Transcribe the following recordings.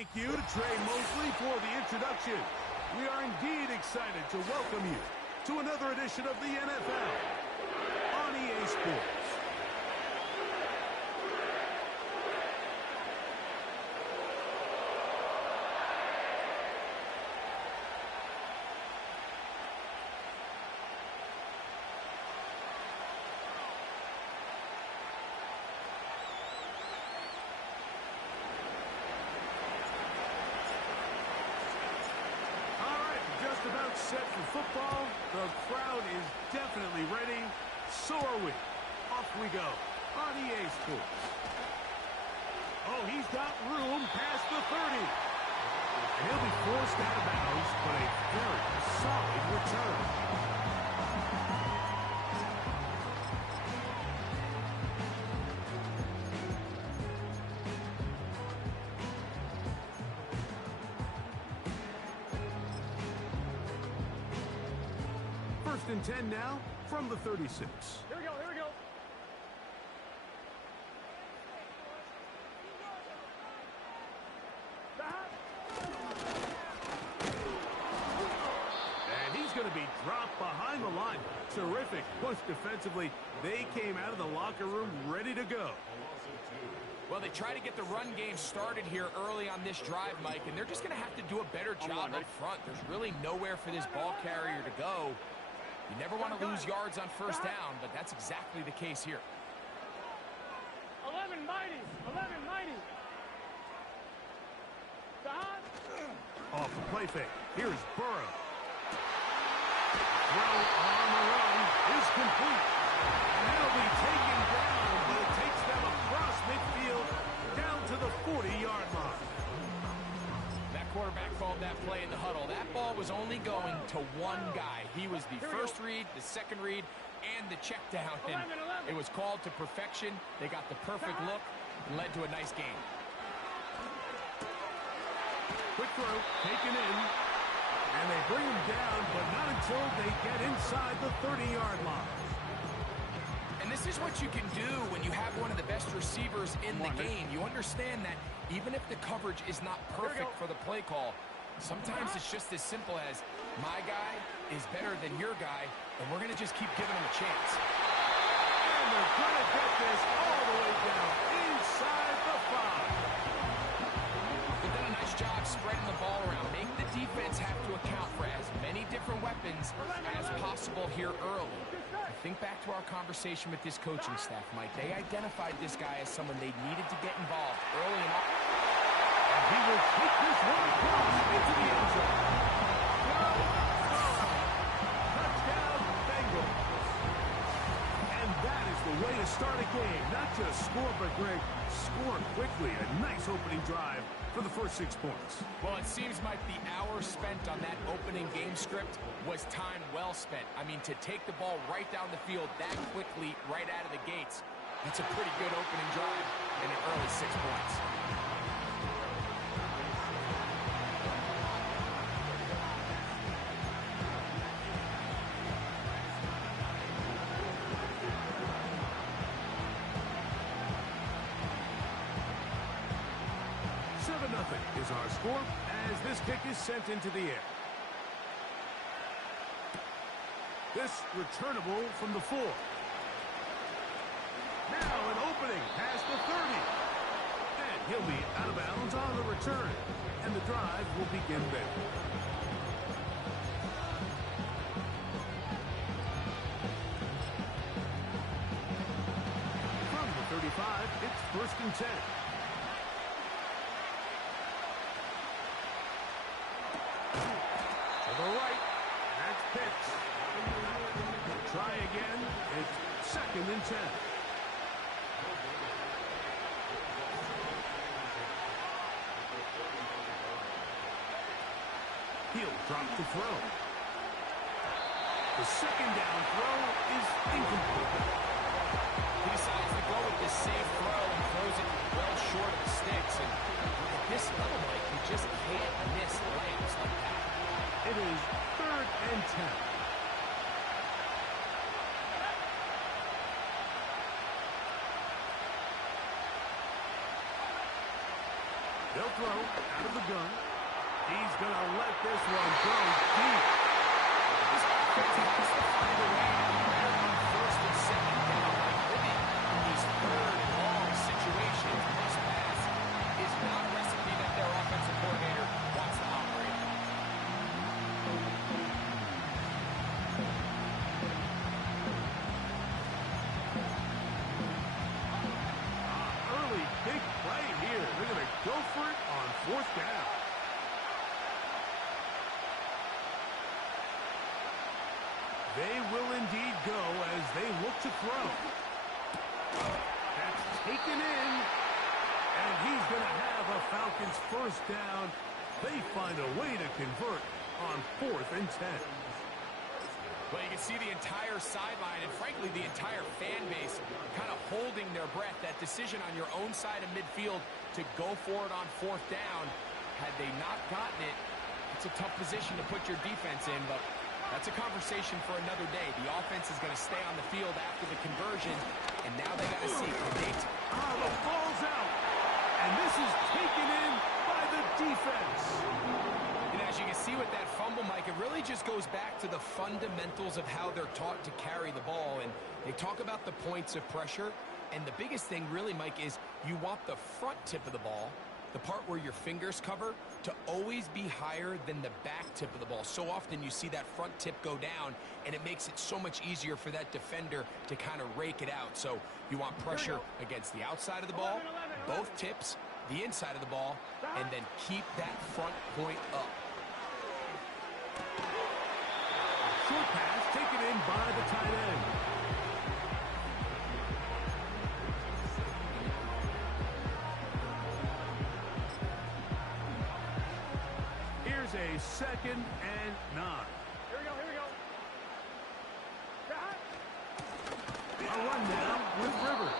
Thank you to Trey Mosley for the introduction. We are indeed excited to welcome you to another edition of the NFL on EA Sports. About set for football. The crowd is definitely ready. So are we. Off we go on EA Sports. Oh, he's got room past the 30. And he'll be forced out of bounds, but a very solid return. First and 10 now from the 36. Here we go, here we go. And he's going to be dropped behind the line. Terrific push defensively. They came out of the locker room ready to go. Well, they try to get the run game started here early on this drive, Mike, and they're just going to have to do a better job up front. There's really nowhere for this ball carrier to go. You never want to lose yards on first down, but that's exactly the case here. 11 mighty, 11 mighty. Off the play fake. Here's Burrow. Throw on the run is complete. And they'll be taken down, but it takes them across midfield down to the 40-yard line. That quarterback called that play in the huddle. That ball was only going to one guy. He was the first read, the second read, and the check down. And it was called to perfection. They got the perfect look and led to a nice game. Quick throw, taken in. And they bring him down, but not until they get inside the 30-yard line. And this is what you can do when you have one of the best receivers in the game. You understand that even if the coverage is not perfect for the play call, sometimes it's just as simple as my guy is better than your guy, and we're going to just keep giving him a chance. And they're going to get this all the way down inside the 5. They've done a nice job spreading the ball around, making the defense have to account for as many different weapons as possible here early. Think back to our conversation with this coaching staff, Mike. They identified this guy as someone they needed to get involved early and often. And he will take this one across into the end zone. Touchdown, Bengals. And that is the way to start a game. Not just score, but Greg, score quickly. A nice opening drive for the first 6 points. Well, it seems like the hour spent on that opening game script was time well spent. I mean, to take the ball right down the field that quickly, right out of the gates, that's a pretty good opening drive and an early 6 points. Is our score as this kick is sent into the air. This returnable from the 4. Now an opening past the 30. And he'll be out of bounds on the return. And the drive will begin there. From the 35, it's first and 10. To the right, that's Pitts. Try again, it's second and 10. He'll drop the throw. The second down throw is incomplete. He decides to go with this safe throw and throws it well short of the sticks. And at this level, Mike, you just can't miss layups like that. It is third and 10. They'll throw out of the gun. He's going to let this one go deep. This offense has to find a way to better on first and second down. Like living in these third and long situations, this pass is not a recipe that their offensive coordinator wants to operate. Early big play here. They're going to go for it on fourth down. They will indeed go as they look to throw. That's taken in. And he's going to have a Falcons first down. They find a way to convert on 4th and 10. Well, you can see the entire sideline and, frankly, the entire fan base kind of holding their breath. That decision on your own side of midfield to go for it on 4th down, had they not gotten it, it's a tough position to put your defense in, but that's a conversation for another day. The offense is going to stay on the field after the conversion, and now they got to see. The ball's out, and this is taken in by the defense. And as you can see with that fumble, Mike, it really just goes back to the fundamentals of how they're taught to carry the ball. And they talk about the points of pressure, and the biggest thing really, Mike, is you want the front tip of the ball, the part where your fingers cover, to always be higher than the back tip of the ball. So often you see that front tip go down, and it makes it so much easier for that defender to kind of rake it out. So you want pressure against the outside of the ball, both tips, the inside of the ball, and then keep that front point up. Short pass taken in by the tight end. Here's a 2nd and 9. Here we go, here we go. A run now with Rivers.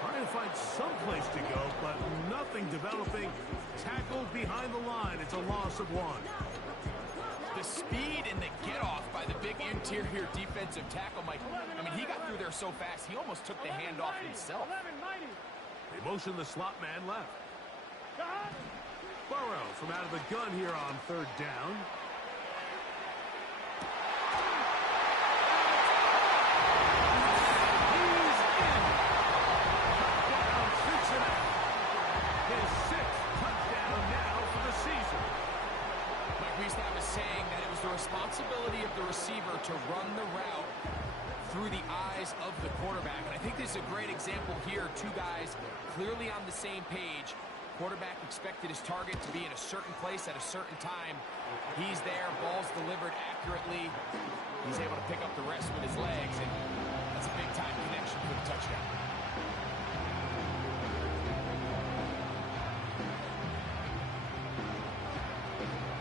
Trying to find some place to go, but nothing developing. Tackled behind the line. It's a loss of 1. The speed and the get-off by the big interior defensive tackle, Mike. I mean, he got through there so fast, he almost took the handoff himself. 11-90. They motion the slot man left. Burrow from out of the gun here on 3rd down. He's in. Touchdown, Cincinnati. His 6th touchdown now for the season. Mike Wiesnab was saying that it was the responsibility of the receiver to run the route through the eyes of the quarterback. And I think this is a great example here. Two guys clearly on the same page. Quarterback expected his target to be in a certain place at a certain time. He's there, ball's delivered accurately. He's able to pick up the rest with his legs, and that's a big-time connection for the touchdown.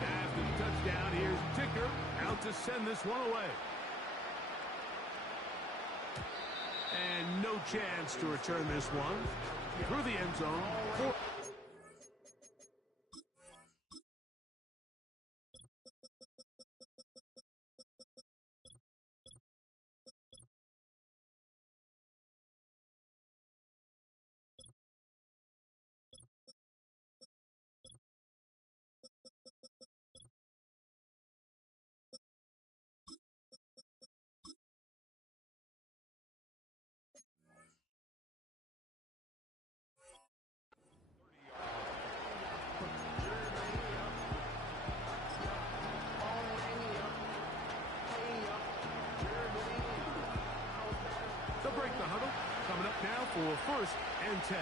After the touchdown, here's Dicker out to send this one away. And no chance to return this one through the end zone. For 1st and 10.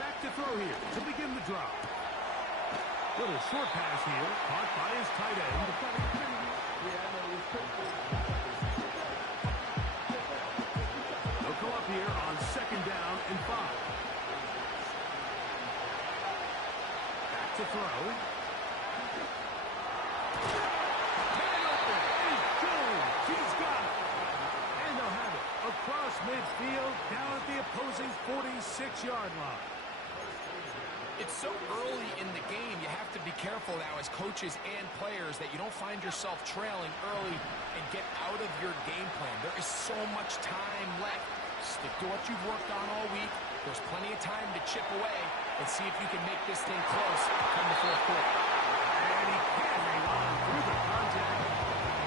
Back to throw here to begin the drop. Little short pass here, caught by his tight end. They'll go up here on 2nd down and 5. Back to throw. Across midfield, down at the opposing 46-yard line. It's so early in the game, you have to be careful now as coaches and players that you don't find yourself trailing early and get out of your game plan. There is so much time left. Stick to what you've worked on all week. There's plenty of time to chip away and see if you can make this thing close come the fourth quarter. And he can't hang on through the contact.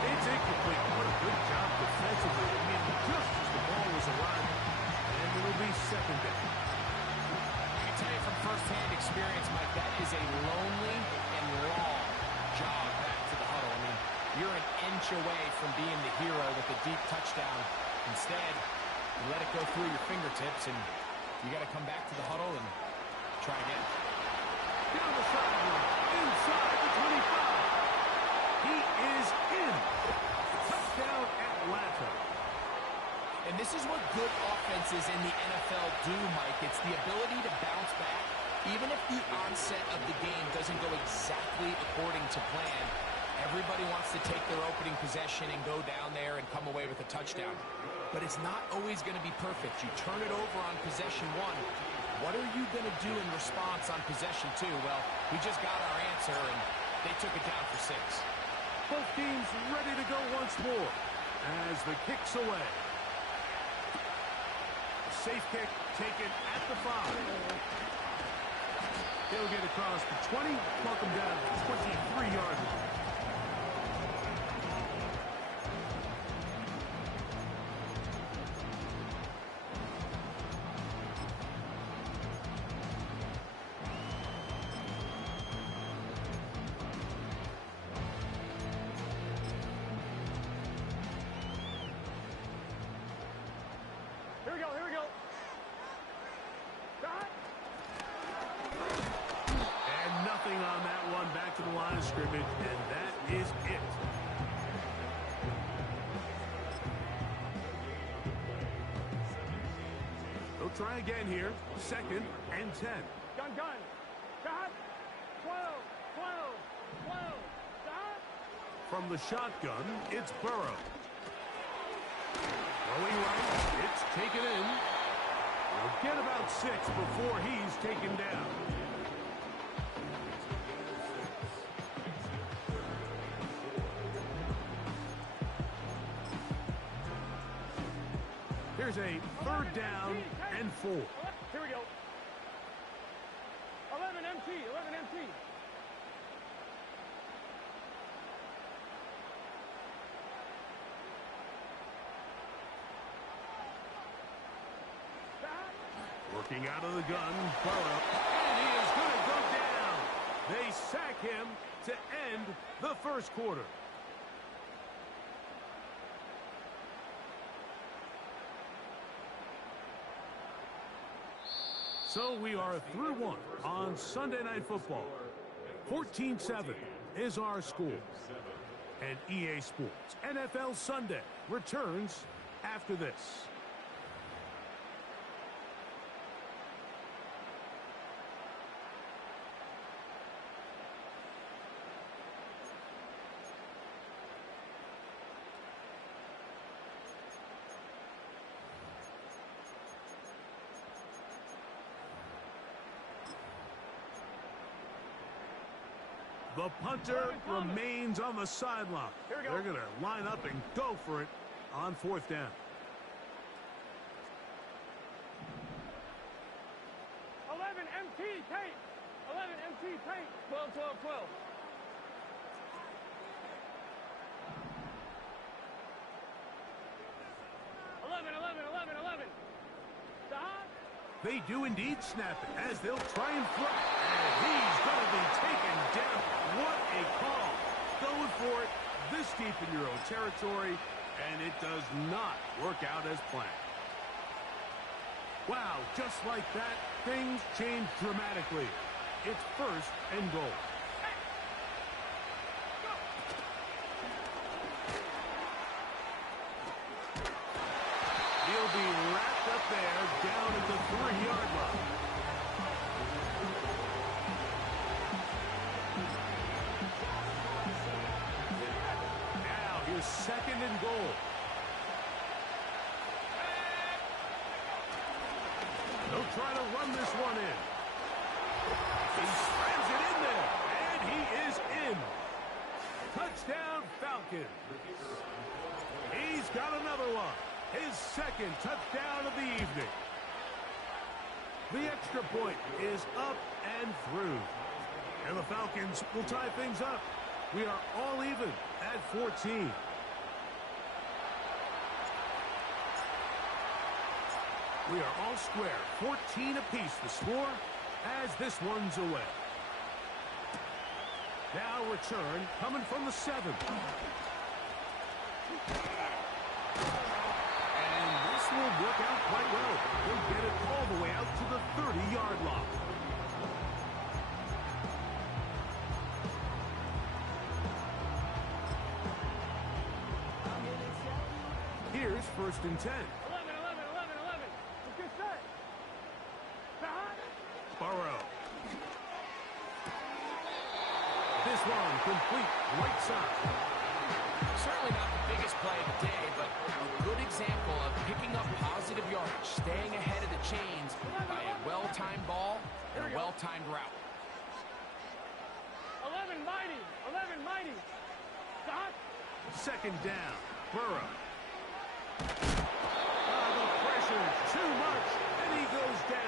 It's incomplete. What a good job defensively. I mean, just as the ball was arriving. And it'll be second down. I can tell you from firsthand experience, Mike, that is a lonely and long jog back to the huddle. I mean, you're an inch away from being the hero with a deep touchdown. Instead, you let it go through your fingertips, and you got to come back to the huddle and try again. Down the sideline, inside the 25. He is in. Touchdown, Atlanta. And this is what good offenses in the NFL do, Mike. It's the ability to bounce back. Even if the onset of the game doesn't go exactly according to plan, everybody wants to take their opening possession and go down there and come away with a touchdown. But it's not always going to be perfect. You turn it over on possession one. What are you going to do in response on possession two? Well, we just got our answer, and they took it down for 6. Both teams ready to go once more as the kick's away. Safe kick taken at the 5. They'll get across the 20, mark them down at the 23-yard line. Here we go, here we go. Stop. And nothing on that one. Back to the line of scrimmage, and that is it. They'll try again here. 2nd and 10. Gun, gun. Stop. 12, 12, 12. Stop. From the shotgun, it's Burrow. Throwing right, it's taken in. He'll get about 6 before he's taken down. Here's a 3rd down and 4. Here we go. 11 MT, 11 MT. Working out of the gun, Burrow, and he is going to go down. They sack him to end the first quarter. So we are through one on Sunday Night Football. 14-7 is our score. And EA Sports NFL Sunday returns after this. The punter remains on the sideline. They're going to line up and go for it on 4th down. 11 MT tape. 11 MT tape. 12, 12, 12. 11, 11, 11, 11. Stop. They do indeed snap it as they'll try and throw. And he's going to be taken down. What a call. Going for it this deep in your own territory, and it does not work out as planned. Wow, just like that, things change dramatically. It's 1st and goal. He'll be wrapped up there down at the 3-yard line. Now here's 2nd and goal. They'll try to run this one in. He slams it in there, and he is in. Falcons. He's got another one. His second touchdown of the evening. The extra point is up and through. And the Falcons will tie things up. We are all even at 14. We are all square, 14 apiece the score as this one's away. Now return coming from the 7. And this will work out quite well. He'll get it all the way out to the 30-yard line. Here's 1st and 10. 11. Let's get set. Burrow. This one complete right side. Certainly not the biggest play of the day, but a good example of picking up positive yardage, staying ahead of the chains by a well-timed ball and a well-timed route. 11 mighty. Stop. 2nd down. Burrow. The pressure too much, and he goes down.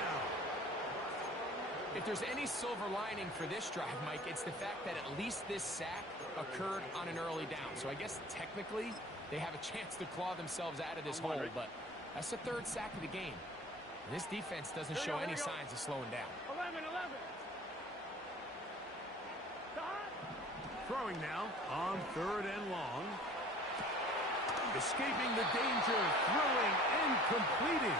If there's any silver lining for this drive, Mike, it's the fact that at least this sack occurred on an early down. So I guess technically they have a chance to claw themselves out of this hole, but that's the 3rd sack of the game. And this defense doesn't show any signs of slowing down. 11. Stop. Throwing now on 3rd and long. Escaping the danger, throwing and completing.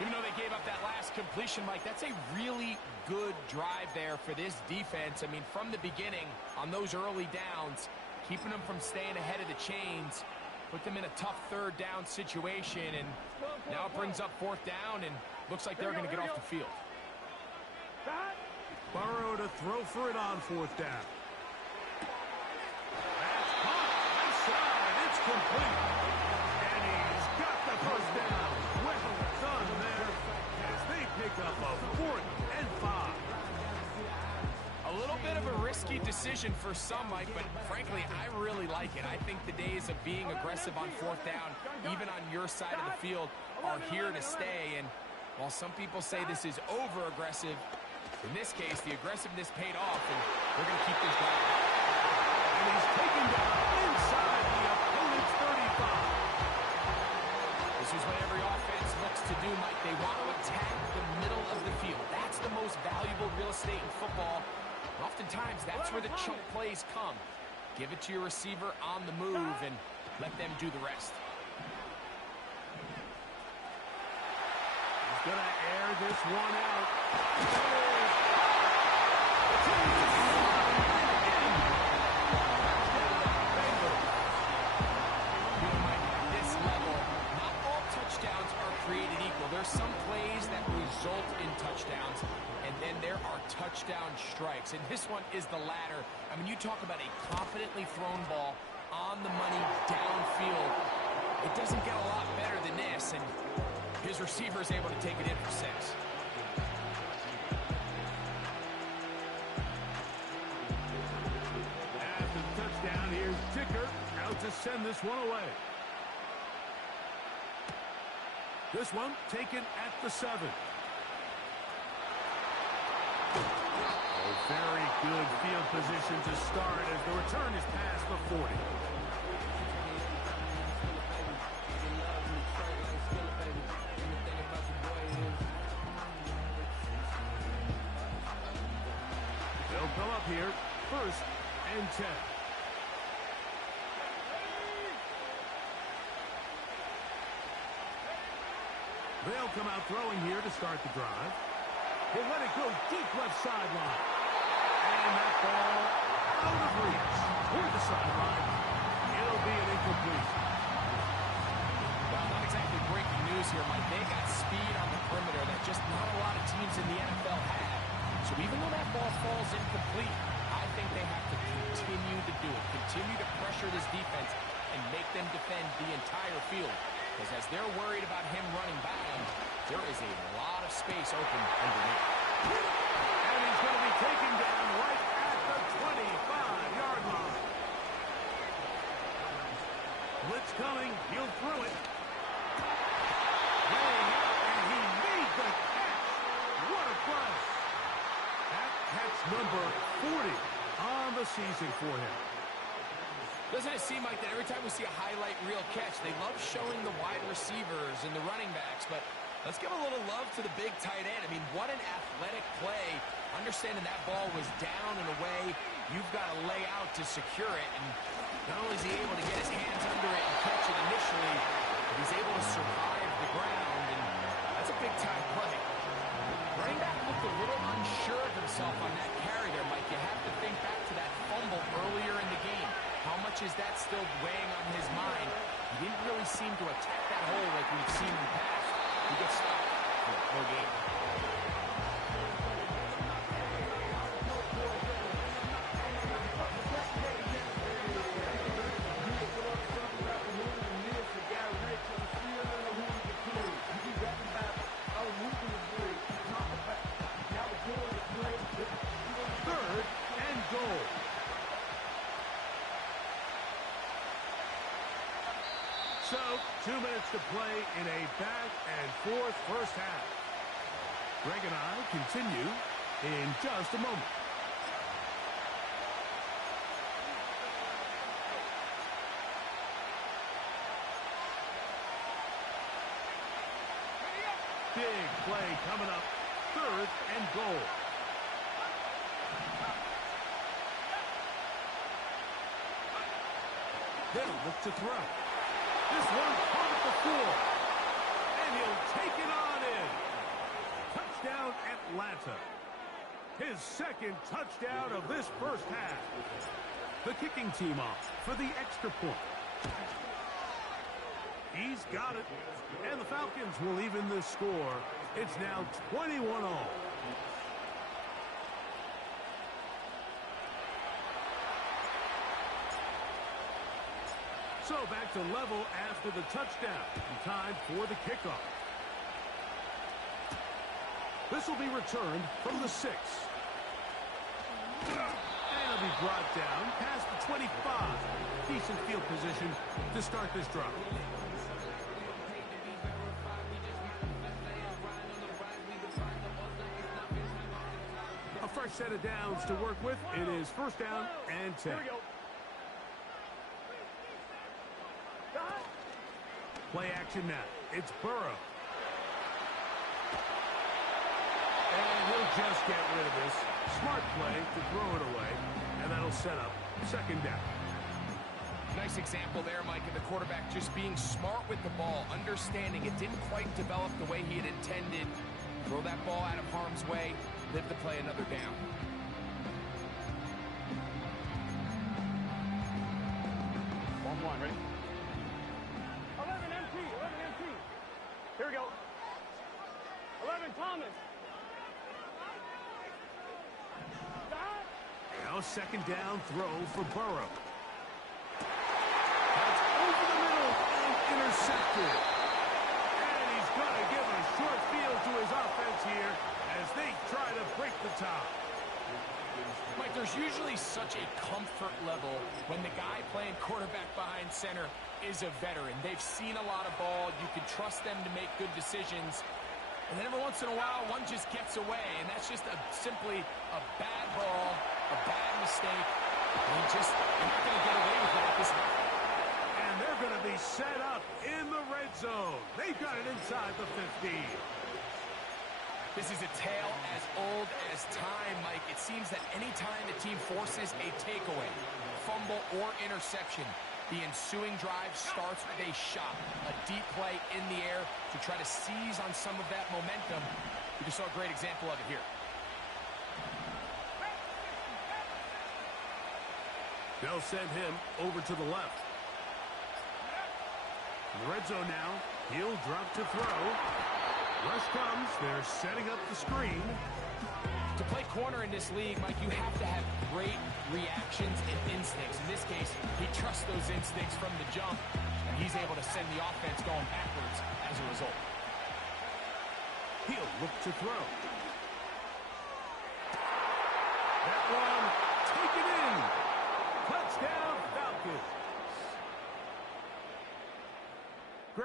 Even though they gave up that last completion, Mike, that's a really good drive there for this defense. I mean, from the beginning, on those early downs, keeping them from staying ahead of the chains, put them in a tough 3rd down situation, and now it brings up 4th down, and looks like they're going to get off the field. Burrow to throw for it on 4th down. That's caught. Left side. It's complete. And he's got the 1st down. Well done there as they pick up a 4th and 5. A little bit of a risky decision for some, Mike, but frankly, I really like it. I think the days of being aggressive on 4th down, even on your side of the field, are here to stay. And while some people say this is over-aggressive, in this case, the aggressiveness paid off, and we're going to keep this going. And he's taken down inside the opponent's 35. This is what every offense looks to do, Mike. They want to attack the middle of the field. That's the most valuable real estate in football. And oftentimes, that's where the chunk plays come. Give it to your receiver on the move and let them do the rest. He's going to air this one out. There's some plays that result in touchdowns, and then there are touchdown strikes, and this one is the latter. I mean, you talk about a confidently thrown ball on the money downfield. It doesn't get a lot better than this, and his receiver is able to take it in for 6. After the touchdown, here's Dicker out to send this one away. This one taken at the 7. Very good field position to start as the return is past the 40. They'll come up here, 1st and 10. They'll come out throwing here to start the drive. He'll let it go deep left sideline. And that ball out of reach toward the sideline. It'll be an incompletion. Well, not exactly breaking news here, Mike. They got speed on the perimeter that just not a lot of teams in the NFL have. So even though that ball falls incomplete, I think they have to continue to do it. Continue to pressure this defense and make them defend the entire field. Because as they're worried about him running by them, there is a lot of space open underneath. And he's going to be taken down right at the 25-yard line. Blitz coming. He'll throw it. Laying out, and he made the catch. What a play. That catch number 40 on the season for him. Doesn't it seem like that every time we see a highlight reel catch, they love showing the wide receivers and the running backs, but let's give a little love to the big tight end. I mean, what an athletic play. Understanding that ball was down and away, you've got to lay out to secure it, and not only is he able to get his hands under it and catch it initially, but he's able to survive the ground, and that's a big-time play. Running back looked a little unsure of himself on that carry there, Mike. You have to think back to that fumble earlier in the game. How much is that still weighing on his mind? He didn't really seem to attack that hole like we've seen in the past. He gets stopped. No game. Third and goal. So, 2 minutes to play in a back-and-forth first half. Greg and I continue in just a moment. Big play coming up. Third and goal. They'll look to throw. This one caught at the 4. And he'll take it on in. Touchdown, Atlanta. His second touchdown of this first half. The kicking team off for the extra point. He's got it. And the Falcons will even the score. It's now 21-all. So back to level after the touchdown. Time for the kickoff. This will be returned from the 6. And it'll be brought down past the 25. Decent field position to start this drive. A fresh set of downs to work with. It is first down and 10. Here we go. Play action now. It's Burrow. And he'll just get rid of this. Smart play to throw it away. And that'll set up second down. Nice example there, Mike, of the quarterback just being smart with the ball, understanding it didn't quite develop the way he had intended. Throw that ball out of harm's way, live to play another down. One, ready? 11 MT, 11 MT. Here we go. 11 Thomas. Stop. Now second down throw for Burrow. That's over the middle and intercepted. And he's going to give a short field to his offense here as they try to break the top. Mike, there's usually such a comfort level when the guy playing quarterback behind center is a veteran. They've seen a lot of ball. You can trust them to make good decisions. And then every once in a while, one just gets away, and that's just simply a bad ball, a bad mistake. And you're not going to get away with it at this level. And they're going to be set up in the red zone. They've got it inside the 15. This is a tale as old as time, Mike. It seems that any time a team forces a takeaway, fumble, or interception, the ensuing drive starts with a shot, a deep play in the air to try to seize on some of that momentum. We just saw a great example of it here. They'll send him over to the left. In the red zone now. He'll drop to throw. Rush comes. They're setting up the screen. To play corner in this league, Mike, you have to have great reactions and instincts. In this case, he trusts those instincts from the jump, and he's able to send the offense going backwards as a result. He'll look to throw. That one taken in. Touchdown, Falcons.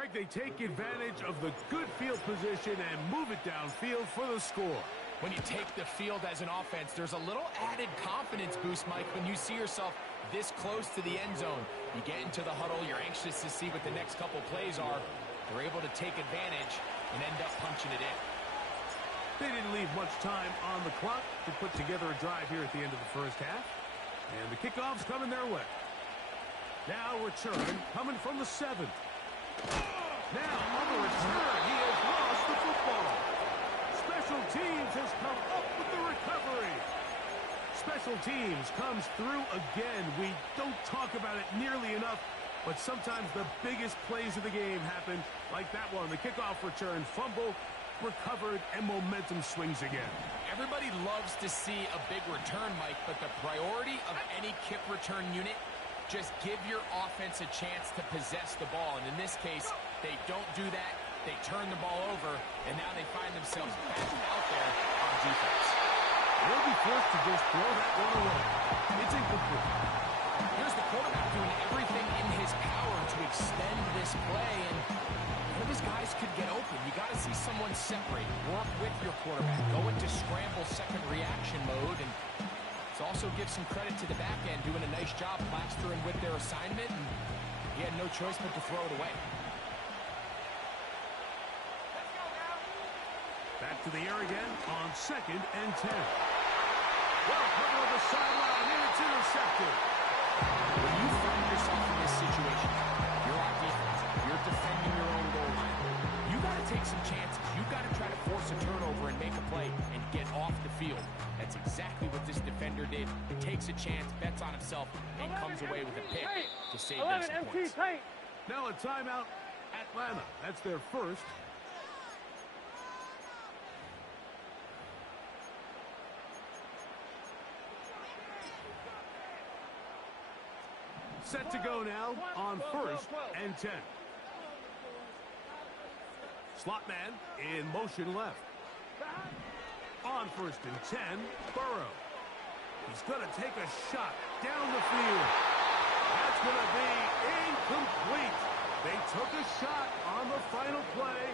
Greg, they take advantage of the good field position and move it downfield for the score. When you take the field as an offense, there's a little added confidence boost, Mike, when you see yourself this close to the end zone. You get into the huddle, you're anxious to see what the next couple plays are. They're able to take advantage and end up punching it in. They didn't leave much time on the clock to put together a drive here at the end of the first half. And the kickoff's coming their way. Now return coming from the 7. Now on the return, he has lost the football. Special teams has come up with the recovery. Special teams comes through again. We don't talk about it nearly enough, but sometimes the biggest plays of the game happen like that one. The kickoff return, fumble, recovered, and momentum swings again. Everybody loves to see a big return, Mike, but the priority of any kick return unit, just give your offense a chance to possess the ball. And in this case, they don't do that. They turn the ball over, and now they find themselves back out there on defense. They'll be forced to just throw that one away. It's incomplete. Here's the quarterback doing everything in his power to extend this play, and one of his guys could get open. You got to see someone separate, work with your quarterback, go into scramble second reaction mode, and let's also give some credit to the back end doing a nice job plastering with their assignment, and he had no choice but to throw it away. Back to the air again on 2nd and 10. Well, cover of the sideline, and it's intercepted. When you find yourself in this situation, you're on defense, you're defending your own goal line, you got to take some chances. You got to try to force a turnover and make a play and get off the field. That's exactly what this defender did. He takes a chance, bets on himself, and comes away with a pick to save them some points. Now a timeout, Atlanta. That's their first. Set to go now on 1st and 10. Slot man in motion left. On 1st and 10, Burrow. He's going to take a shot down the field. That's going to be incomplete. They took a shot on the final play.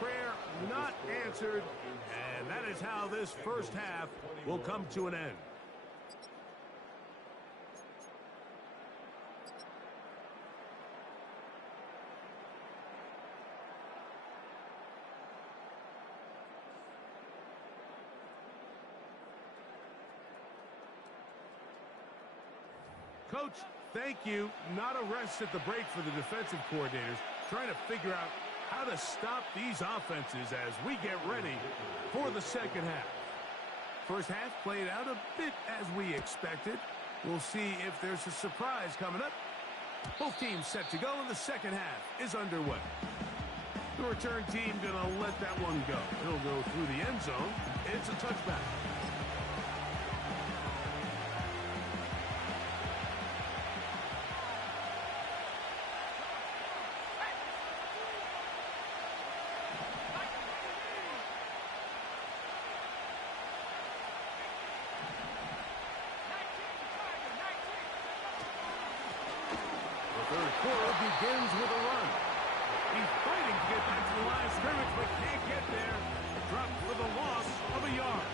Prayer not answered. And that is how this first half will come to an end. Coach, thank you. Not a rest at the break for the defensive coordinators, trying to figure out how to stop these offenses as we get ready for the second half. First half played out a bit as we expected. We'll see if there's a surprise coming up. Both teams set to go, and the second half is underway. The return team going to let that one go. It'll go through the end zone. It's a touchback. Third quarter begins with a run. He's fighting to get back to the line of scrimmage, but can't get there. Dropped for the loss of a yard.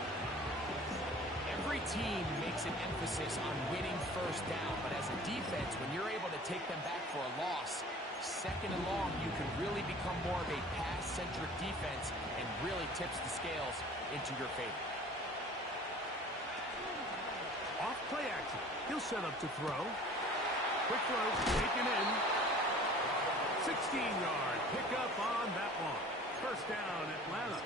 Every team makes an emphasis on winning first down, but as a defense, when you're able to take them back for a loss, second and long, you can really become more of a pass-centric defense and really tips the scales into your favor. Off play action. He'll set up to throw. Quick throw, taken in. 16-yard pickup on that one. First down, Atlanta.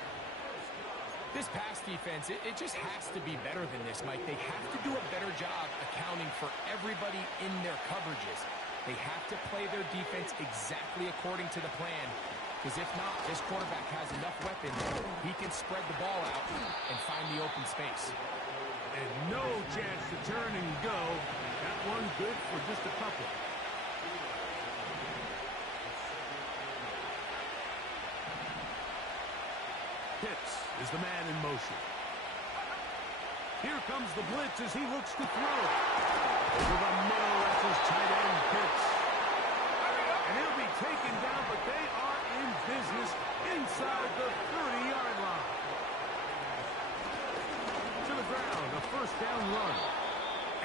This pass defense, it just has to be better than this, Mike. They have to do a better job accounting for everybody in their coverages. They have to play their defense exactly according to the plan, because if not, this quarterback has enough weapons. He can spread the ball out and find the open space. And no chance to turn and go. That one good for just a couple. Pitts is the man in motion. Here comes the blitz as he looks to throw. Over the middle, that's his tight end, Pitts. And he'll be taken down, but they are in business inside the 30-yard line. To the ground, a first down run.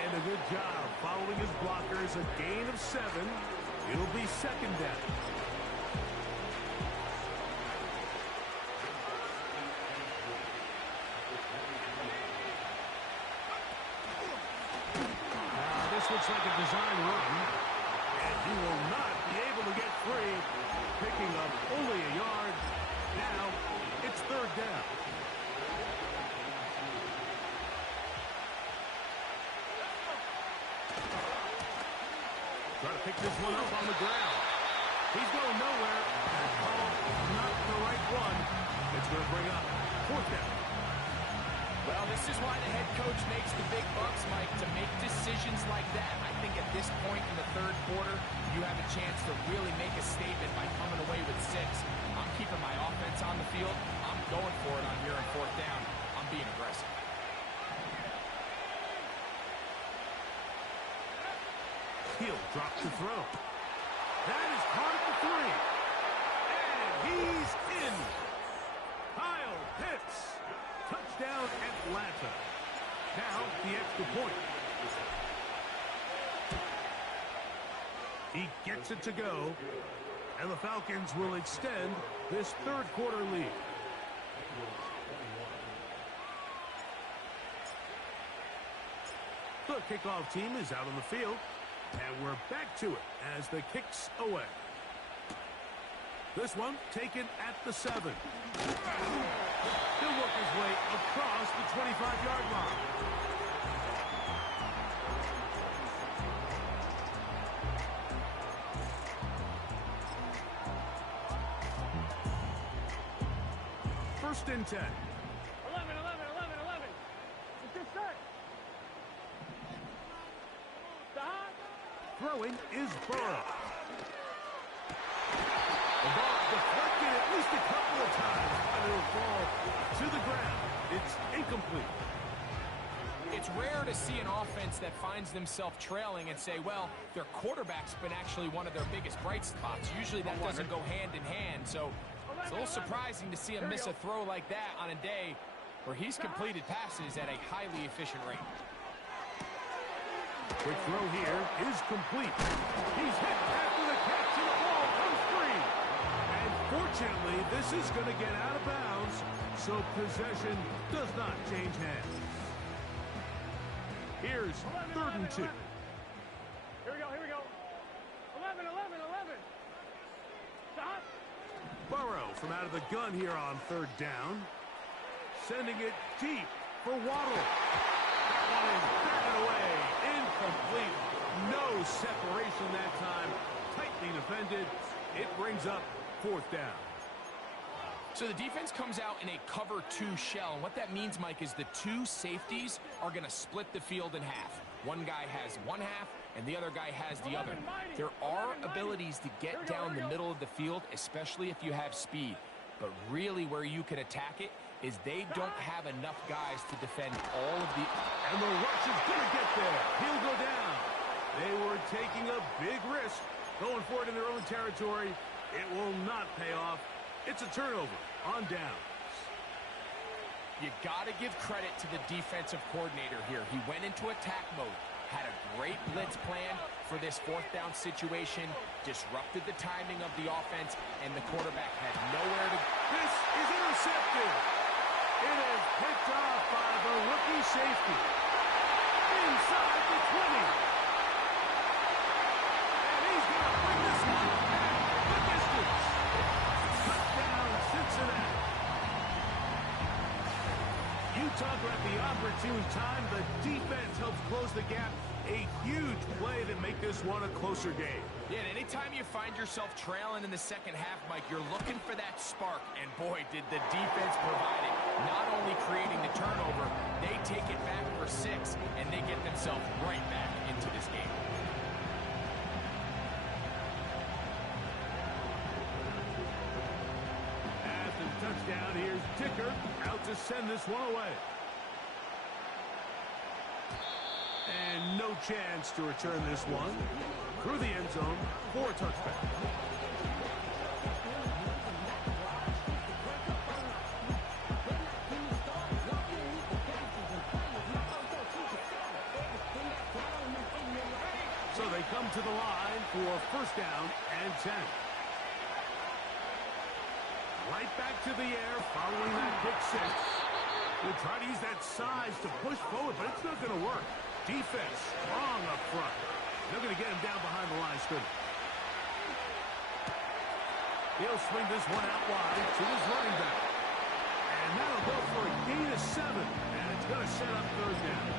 And a good job following his blockers, a gain of 7. It'll be second down. This looks like a design run, and he will not be able to get free, picking up only a yard. Now it's third down. Try to pick this one up on the ground. He's going nowhere. That ball, not the right one. It's going to bring up fourth down. Well, this is why the head coach makes the big bucks, Mike, to make decisions like that. I think at this point in the third quarter, you have a chance to really make a statement by coming away with 6. I'm keeping my offense on the field. I'm going for it on here on fourth down. I'm being aggressive. He'll drop to throw. That is caught at the 3. And he's in. Kyle Pitts. Touchdown, Atlanta. Now, the extra point. He gets it to go. And the Falcons will extend this third quarter lead. The kickoff team is out on the field. And we're back to it as the kick's away. This one taken at the 7. He'll work his way across the 25-yard line. First and 10. 11, 11, 11, 11. It's your set. Stop. Throwing is Burrow. The ball deflected at least a couple of times, and it'll fall to the ground. It's incomplete. It's rare to see an offense that finds themselves trailing and say, well, their quarterback's been actually one of their biggest bright spots. Usually that doesn't go hand in hand, so it's a little surprising to see him miss a throw like that on a day where he's completed passes at a highly efficient rate. Quick throw here is complete. He's hit after the catch, and the ball comes free. And fortunately, this is going to get out of bounds, so possession does not change hands. Here's 3rd and 2. Here we go, here we go. 11, 11, 11. Stop. Burrow from out of the gun here on 3rd down. Sending it deep for Waddle. That one is batted away. Incomplete. No separation that time. Tightly defended. It brings up 4th down. So the defense comes out in a cover 2 shell. And what that means, Mike, is the 2 safeties are going to split the field in half. One guy has one half, and the other guy has the other. There are abilities to get down the middle of the field, especially if you have speed. But really where you can attack it is they don't have enough guys to defend all of the... And the rush is going to get there. He'll go down. They were taking a big risk, going for it in their own territory. It will not pay off. It's a turnover on downs. You got to give credit to the defensive coordinator here. He went into attack mode, had a great blitz plan for this 4th down situation, disrupted the timing of the offense, and the quarterback had nowhere to... This is intercepted. It is picked off by the rookie safety. Inside the 20. And he's going to bring this one back the distance. Touchdown, Cincinnati. You talk about the opportune time. The defense helps close the gap. A huge play that make this one a closer game. Yeah, and anytime you find yourself trailing in the second half, Mike, you're looking for that spark. And boy, did the defense provide it. Not only creating the turnover, they take it back for 6, and they get themselves right back into this game. After the touchdown, here's Dicker out to send this one away. And no no chance to return this one. Through the end zone for a touchback. So they come to the line for first down and 10. Right back to the air following that pick six. They'll try to use that size to push forward, but it's not going to work. Defense strong up front. They're going to get him down behind the line of scrimmage. He'll swing this one out wide to his running back. And that'll go for a gain of 7. And it's going to set up third down.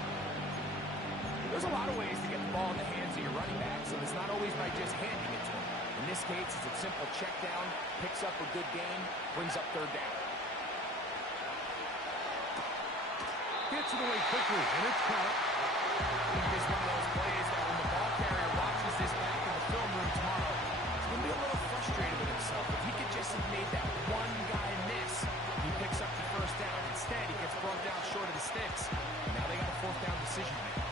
There's a lot of ways to get the ball in the hands of your running backs, and it's not always by just handing it to him. In this case, it's a simple check down, picks up a good gain, brings up third down. Gets it away quickly, and it's caught. This is one of those plays that when the ball carrier watches this back in the film room tomorrow, he's going to be a little frustrated with himself. If he could just have made that one guy miss, he picks up the first down. Instead, he gets brought down short of the sticks. Now they got a fourth down decision to make.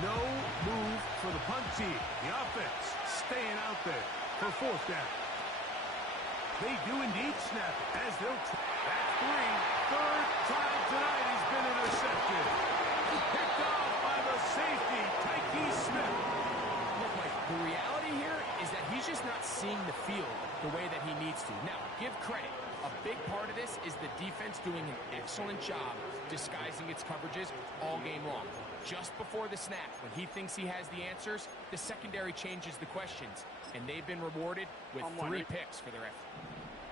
No move for the punt team. The offense staying out there for fourth down. They do indeed snap it as they'll that's 3. Third time tonight he's been intercepted. Picked off by the safety, Tyke Smith. Look, Mike, the reality here is that he's just not seeing the field the way that he needs to. Now, give credit. A big part of this is the defense doing an excellent job disguising its coverages all game long. Just before the snap, when he thinks he has the answers, the secondary changes the questions, and they've been rewarded with 3 picks for their effort.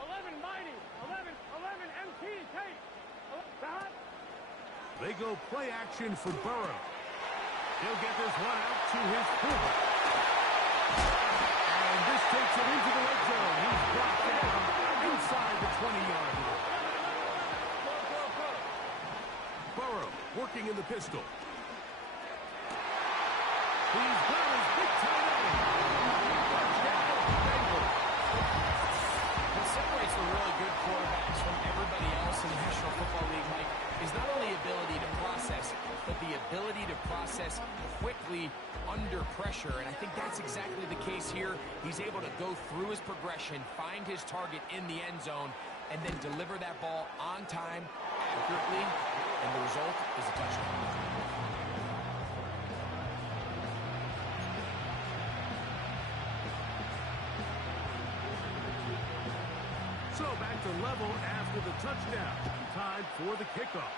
11 Mighty, 11 MT, Tate. They go play action for Burrow. He'll get this one out to his fullback. And this takes him into the red zone. He's brought down inside the 20-yard line. Burrow working in the pistol. He's got his big tight end. Touchdown, Bengals. What separates the really good quarterbacks from everybody else in the National Football League, Mike, is not only ability to process, but the ability to process quickly under pressure. And I think that's exactly the case here. He's able to go through his progression, find his target in the end zone, and then deliver that ball on time, accurately, and the result is a touchdown. So back to level after the touchdown. Time for the kickoff.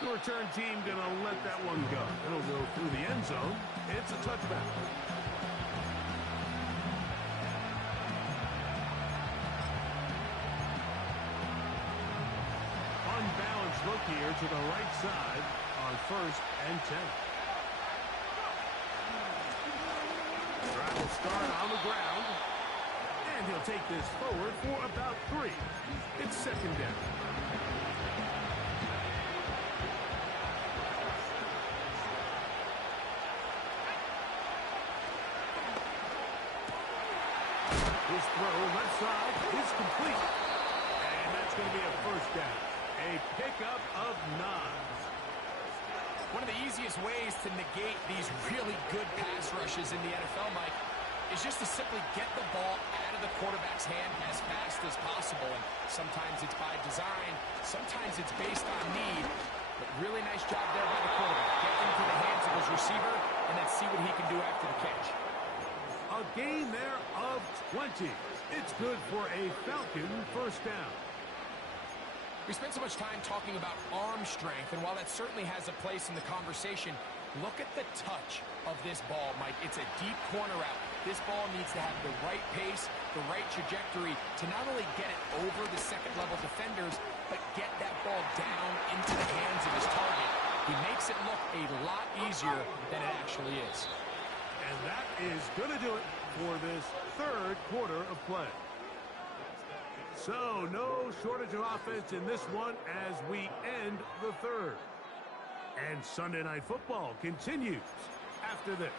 The return team going to let that one go. It'll go through the end zone. It's a touchback. Unbalanced look here to the right side on first and 10. Drive will start on the ground. And he'll take this forward for about 3. It's second down. His throw left side is complete. And that's going to be a first down. A pickup of 9. One of the easiest ways to negate these really good pass rushes in the NFL, Mike, is just to simply get the ball out of the quarterback's hand as fast as possible. And sometimes it's by design, sometimes it's based on need. But really nice job there by the quarterback. Get into the hands of his receiver and then see what he can do after the catch. A gain there of 20. It's good for a Falcon first down. We spent so much time talking about arm strength, and while that certainly has a place in the conversation, look at the touch of this ball, Mike. It's a deep corner out. This ball needs to have the right pace, the right trajectory to not only get it over the second-level defenders, but get that ball down into the hands of his target. He makes it look a lot easier than it actually is. And that is going to do it for this third quarter of play. So, no shortage of offense in this one as we end the third. And Sunday Night Football continues after this.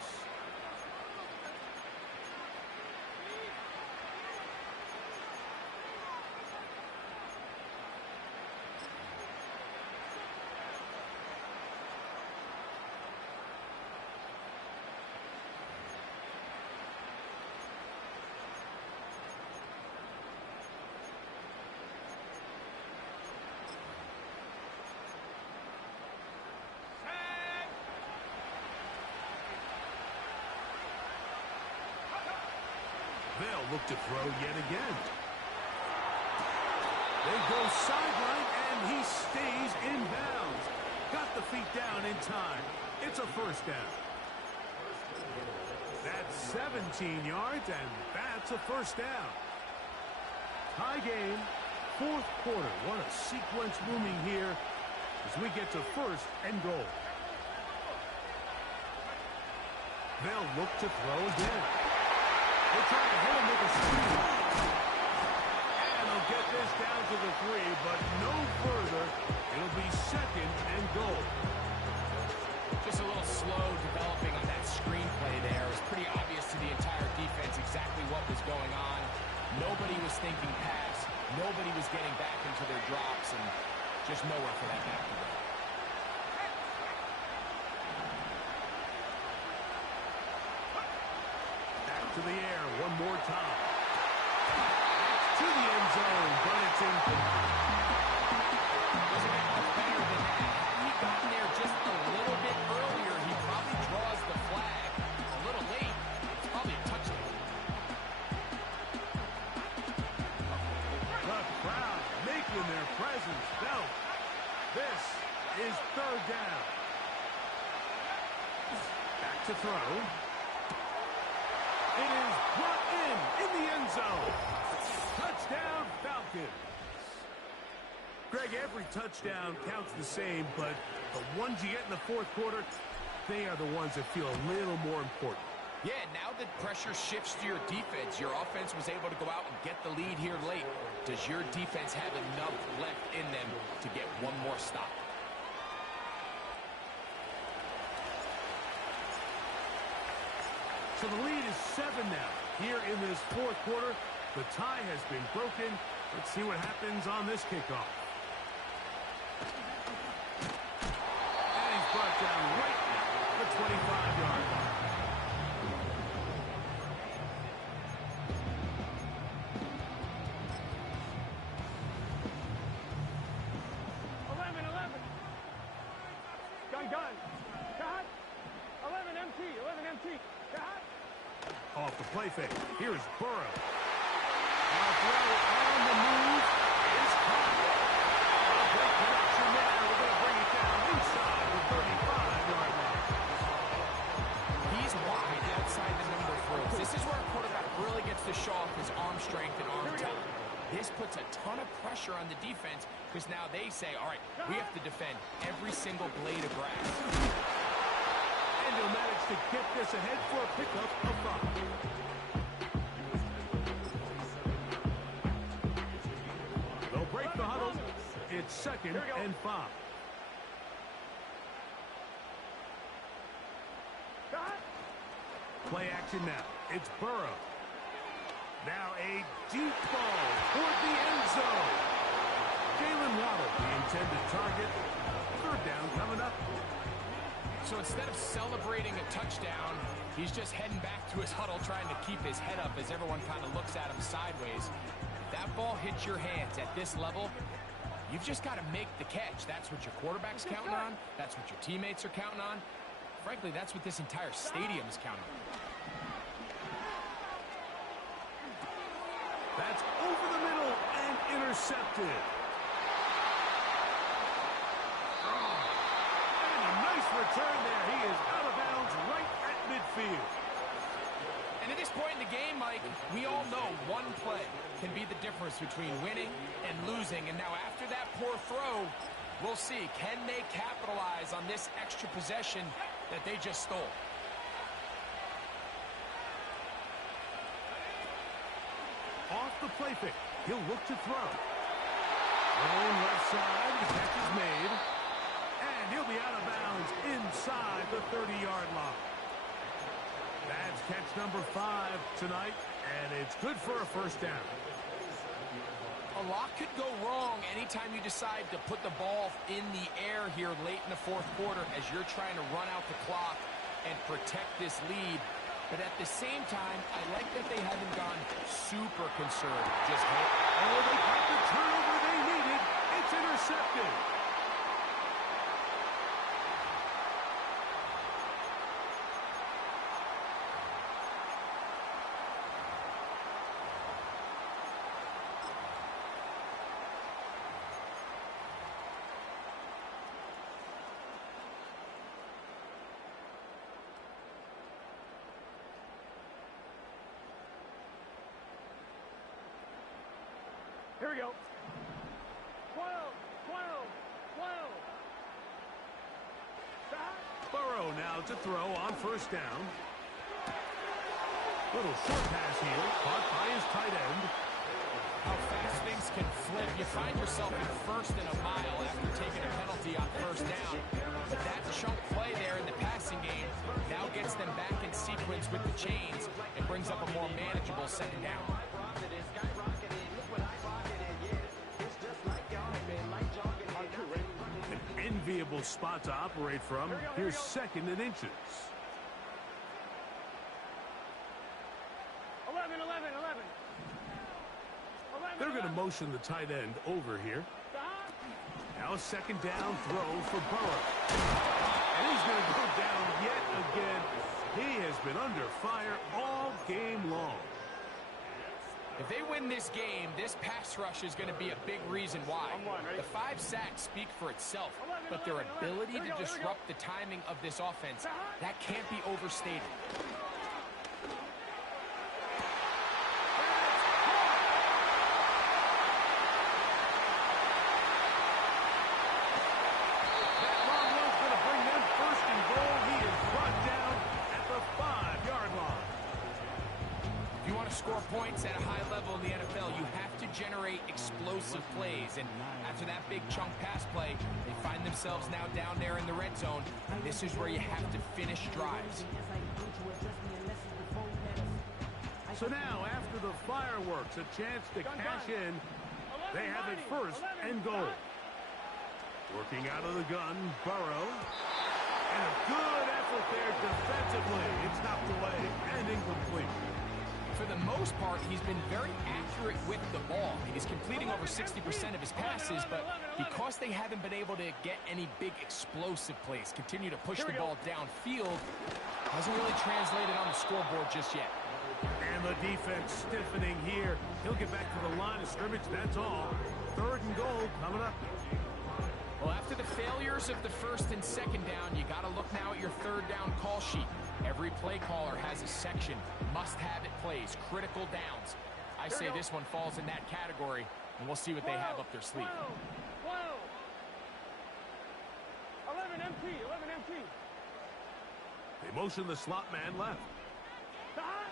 look to throw yet again. They go sideline, and he stays in bounds. Got the feet down in time. It's a first down. That's 17 yards, and that's a first down. Tie game, fourth quarter. What a sequence looming here as we get to first and goal. They'll look to throw again. They're trying to hit him with a screen. And they'll get this down to the 3, but no further. It'll be second and goal. Just a little slow developing on that screenplay there. It was pretty obvious to the entire defense exactly what was going on. Nobody was thinking pass. Nobody was getting back into their drops, and just nowhere for that back to go. Back to the air one more time. To the end zone, but it's incomplete. Doesn't get much better than that. Had he gotten there just a little bit earlier, he probably draws the flag. A little late. It's probably a touchdown. The crowd making their presence felt. This is third down. Back to throw. It is brought in the end zone. Touchdown, Falcons. Greg, every touchdown counts the same, but the ones you get in the fourth quarter, they are the ones that feel a little more important. Yeah, now that pressure shifts to your defense, your offense was able to go out and get the lead here late. Does your defense have enough left in them to get one more stop? So the lead is 7 now. Here in this fourth quarter, the tie has been broken. Let's see what happens on this kickoff. And he's brought down right at the 25-yard line. Gun. Cut. 11 MT. Cut. Off the play fake. Here's Burrow. Now throw on the move is caught. A great connection there. We're going to bring it down inside the 35-yard line. He's wide outside the number 4. This is where a quarterback really gets to show off his arm strength and arm talent. This puts a ton of pressure on the defense because now they say, all right, we have to defend every single blade of grass. And he'll manage to get this ahead for a pickup of 5. They'll break the huddle. It's second and 5. Play action now. It's Burrow. Now a deep ball toward the end zone. Jalen Waddle, the intended target. Third down coming up. So instead of celebrating a touchdown, he's just heading back to his huddle trying to keep his head up as everyone kind of looks at him sideways. If that ball hits your hands at this level, you've just got to make the catch. That's what your quarterback's counting on. That's what your teammates are counting on. Frankly, that's what this entire stadium is counting on. That's over the middle and intercepted. And a nice return there. He is out of bounds right at midfield. And at this point in the game, Mike, we all know one play can be the difference between winning and losing. And now after that poor throw, we'll see. Can they capitalize on this extra possession that they just stole? Off the play fake. He'll look to throw. Thrown left side. The catch is made. And he'll be out of bounds inside the 30-yard line. That's catch number 5 tonight, and it's good for a first down. A lot could go wrong anytime you decide to put the ball in the air here late in the fourth quarter as you're trying to run out the clock and protect this lead. But at the same time, I like that they haven't gone super conservative. Just hit. Oh, they got the turnover they needed. It's intercepted. we go. 12, 12, 12. Stop. Burrow now to throw on first down. Little short pass here, caught by his tight end. How fast things can flip. You find yourself in first and a mile after taking a penalty on first down. But that chunk play there in the passing game now gets them back in sequence with the chains and brings up a more manageable second down. An enviable spot to operate from. Here's second and inches. 11, 11, 11. They're going to motion the tight end over here. Stop. Now a second down throw for Burrow. And he's going to go down yet again. He has been under fire all game long. If they win this game, this pass rush is going to be a big reason why. The 5 sacks speak for itself, but their ability to disrupt the timing of this offense, that can't be overstated. Score points at a high level in the NFL, you have to generate explosive plays. And after that big chunk pass play, they find themselves now down there in the red zone. And this is where you have to finish drives. So now, after the fireworks, a chance to cash in. They have it first and goal. Working out of the gun, Burrow. And a good effort there defensively. It's knocked away and incomplete. For the most part, he's been very accurate with the ball. He's completing over 60% of his passes, but because they haven't been able to get any big explosive plays, continue to push the ball downfield, hasn't really translated on the scoreboard just yet. And the defense stiffening here. He'll get back to the line of scrimmage, that's all. Third and goal coming up. Well, after the failures of the first and second down, you got to look now at your third down call sheet. Every play caller has a section, must-have it plays, critical downs. I say this one falls in that category, and we'll see what they have up their sleeve. 12. 11 MT, 11 MT. They motion the slot man left. Stop.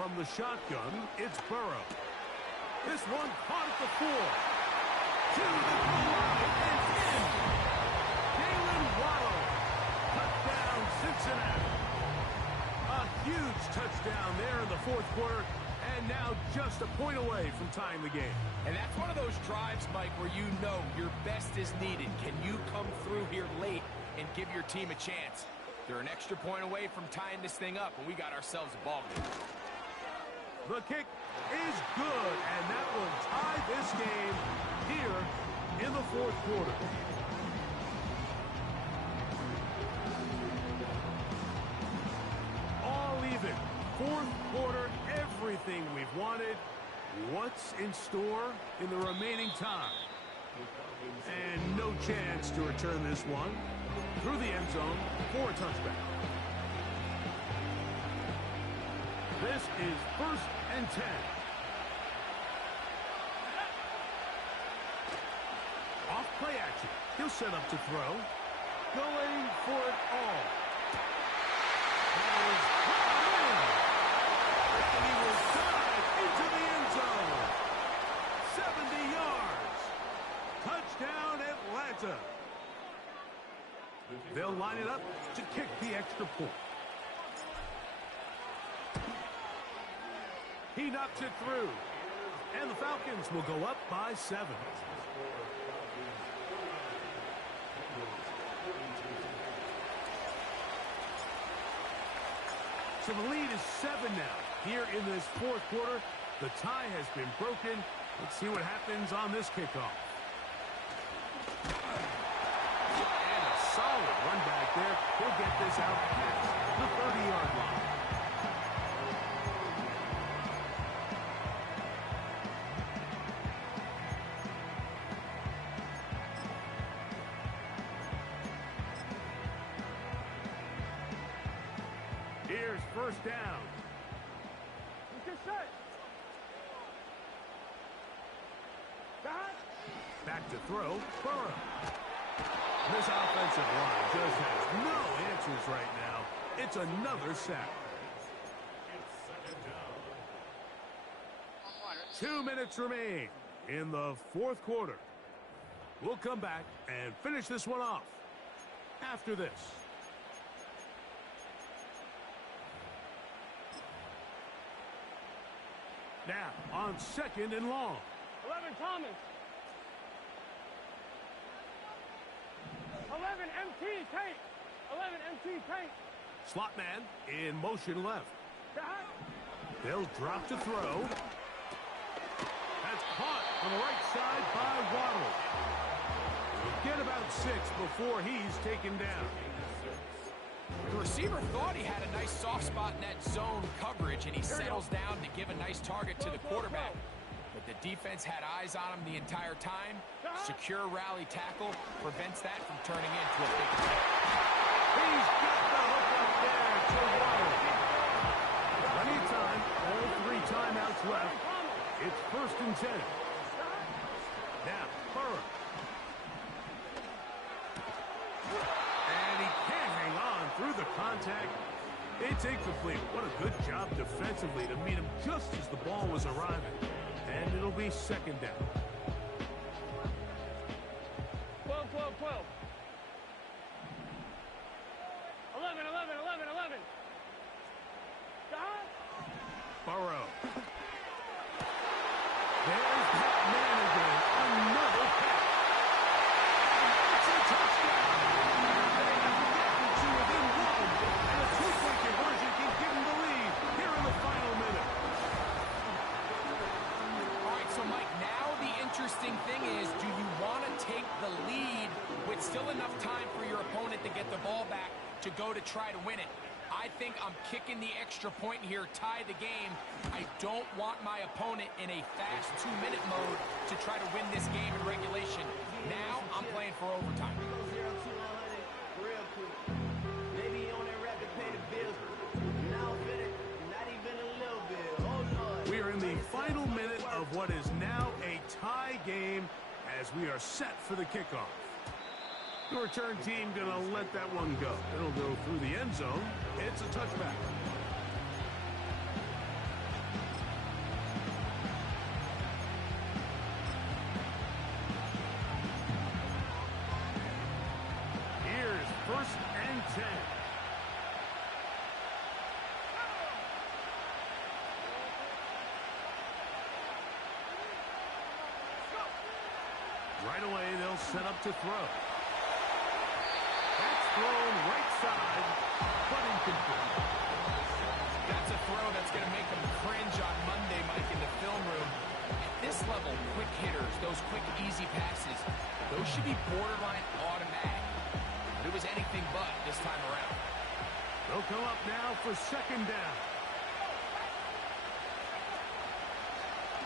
From the shotgun, it's Burrow. This one caught at the 4. To the goal line and in. Jalen Waddle. Touchdown, Cincinnati. A huge touchdown there in the fourth quarter, and now just a point away from tying the game. And that's one of those drives, Mike, where you know your best is needed. Can you come through here late and give your team a chance? They're an extra point away from tying this thing up, and we got ourselves a ball game. The kick is good, and that will tie this game here in the fourth quarter. All even. Fourth quarter, everything we've wanted. What's in store in the remaining time? And no chance to return this one through the end zone for a touchback. This is first and 10. Off play action. He'll set up to throw. Going for it all. And he will dive into the end zone. 70 yards. Touchdown, Atlanta. They'll line it up to kick the extra point. He knocks it through. And the Falcons will go up by 7. So the lead is 7 now. Here in this fourth quarter, the tie has been broken. Let's see what happens on this kickoff. And a solid run back there. He'll get this out past the 30-yard line. Here's first down. throw, Burrow. This offensive line just has no answers right now. It's another sack. 2 minutes remain in the fourth quarter. We'll come back and finish this one off after this. Now, on 2nd and long. 11, Thomas. 11, MT, Tate. 11, MT, Tate. Slot man in motion left. Got. They'll drop to throw. That's caught on the right side by Waddle. He'll get about 6 before he's taken down. The receiver thought he had a nice soft spot in that zone coverage, and he settles down to give a nice target to the quarterback. But the defense had eyes on him the entire time. Secure rally tackle prevents that from turning into a big play. He's got the hook up there to Waddle. Plenty of time, all 3 timeouts left. It's 1st and 10. Now, Burrow. And he can't hang on through the contact. It's incomplete. What a good job defensively to meet him just as the ball was arriving. And it'll be 2nd down. 12, 12, 12. 11, 11, 11, 11. Got. Burrow. There's that man again. Another catch. It's a touchdown. They have gotten to within 1. And a 2-point conversion can give them the lead here in the final minute. All right, so Mike, now the interesting thing is, do you want to take the lead with still enough time for your opponent to get the ball back to go to try to win it? I think I'm kicking the extra point here, tie the game. I don't want my opponent in a fast 2-minute mode to try to win this game in regulation. Now I'm playing for overtime. Real quick. Maybe on that rapid pay the bills. Now fit it, not even a little bit. Oh Lord. We are in the final minute of what is now a tie game as we are set for the kickoff. The return team going to let that one go. It'll go through the end zone. It's a touchback. Here's 1st and 10. Right away, they'll set up to throw. That's thrown right side, but incomplete. That's a throw that's going to make them cringe on Monday, Mike, in the film room. At this level, quick hitters, those quick, easy passes, those should be borderline automatic. But it was anything but this time around. They'll come up now for 2nd down.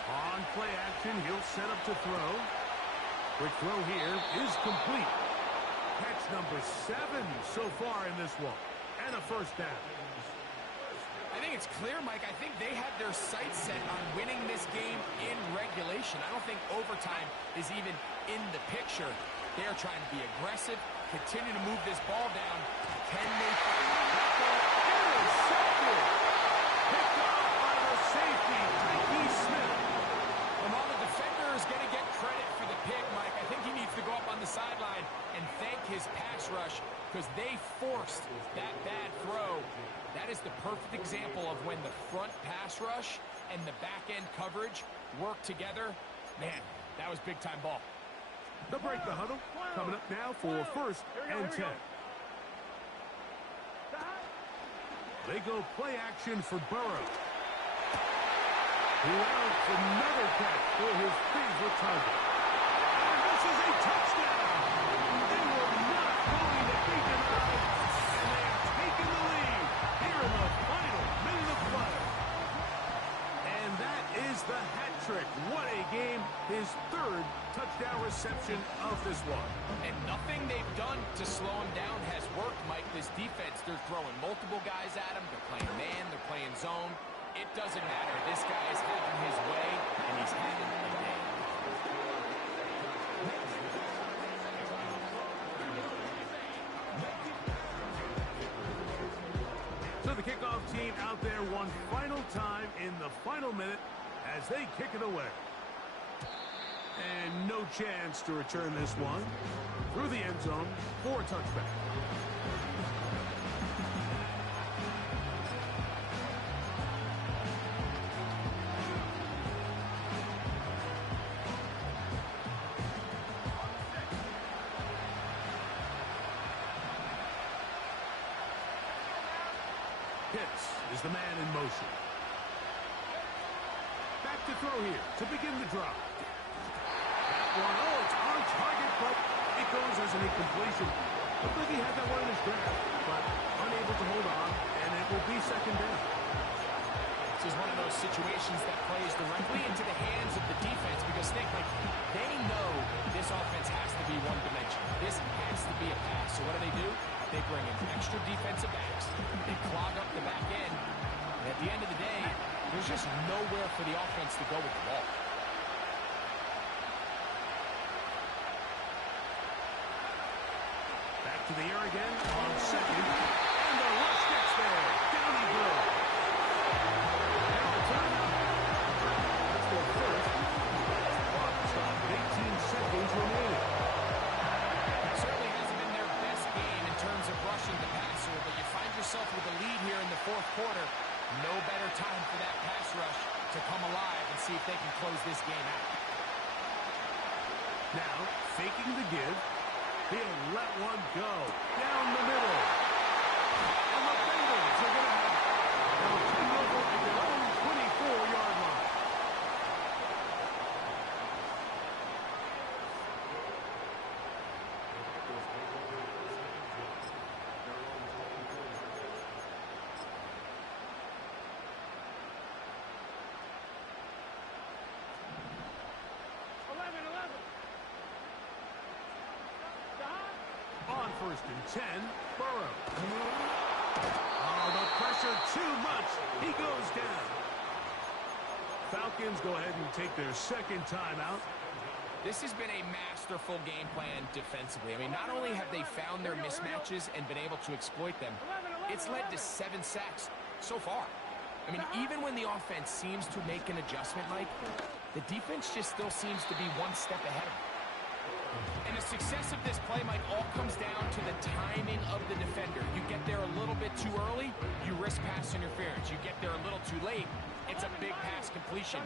On play action, he'll set up to throw. Quick throw here is complete. Catch number 7 so far in this one. And a 1st down. I think it's clear, Mike. I think they have their sights set on winning this game in regulation. I don't think overtime is even in the picture. They are trying to be aggressive, continue to move this ball down. Can they find the tackle? Intercepted. Picked off by the safety, Tyke Smith. And while the defender is going to get credit for the pick, Mike, I think he needs to go up on the sideline and thank his pass rush because they forced that bad throw. That is the perfect example of when the front pass rush and the back-end coverage work together. Man, that was big-time ball. They'll break the huddle. Coming up now for 1st and 10. They go play action for Burrow. Who else another catch for his favorite target. And this is a touchdown. They were not going to be denied. And they have taken the lead here in the final minute of play. And that is the hat trick. What a game. His 3rd touchdown reception of this one. And nothing they've done to slow him down has worked, Mike. This defense, they're throwing multiple guys at him. They're playing man, they're playing zone. It doesn't matter. This guy is having his way, and he's having a day. kickoff team out there one final time in the final minute as they kick it away. And no chance to return this one through the end zone for a touchback. Pitts is the man in motion. Back to throw here to begin the drive. That one, oh, it's on target, but it goes as an incompletion. Looked like he had that one in his grasp, but unable to hold on, and it will be second down. This is one of those situations that plays directly into the hands of the defense because they know this offense has to be one-dimensional. This has to be a pass. So what do? They bring in extra defensive backs. They clog up the back end. And at the end of the day, there's just nowhere for the offense to go with the ball. Back to the air again on second. And the rush gets there. Down he goes. Now a timeout. That's their first. Clock stopped. 18 seconds remaining. Certainly hasn't been their best game in terms of rushing the passer, but you find yourself with a lead here in the fourth quarter. No better time for that pass rush to come alive and see if they can close this game out. Now, faking the give. He'll let one go. Down the middle. And the Bengals are going to have it. They'll take over at their own 24-yard line. On first and 10, Burrow. Oh, the pressure too much. He goes down. Falcons go ahead and take their second timeout. This has been a masterful game plan defensively. I mean, not only have they found their mismatches and been able to exploit them, it's led to 7 sacks so far. I mean, even when the offense seems to make an adjustment, Mike, the defense just still seems to be one step ahead of them. And the success of this play, Mike, all comes down to the timing of the defender. You get there a little bit too early, you risk pass interference. You get there a little too late, it's a big pass completion.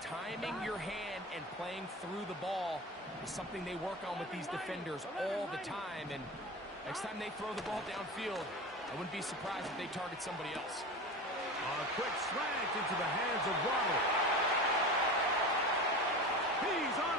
Timing your hand and playing through the ball is something they work on with these defenders all the time. And next time they throw the ball downfield, I wouldn't be surprised if they target somebody else. A quick slant into the hands of Waddle. He's on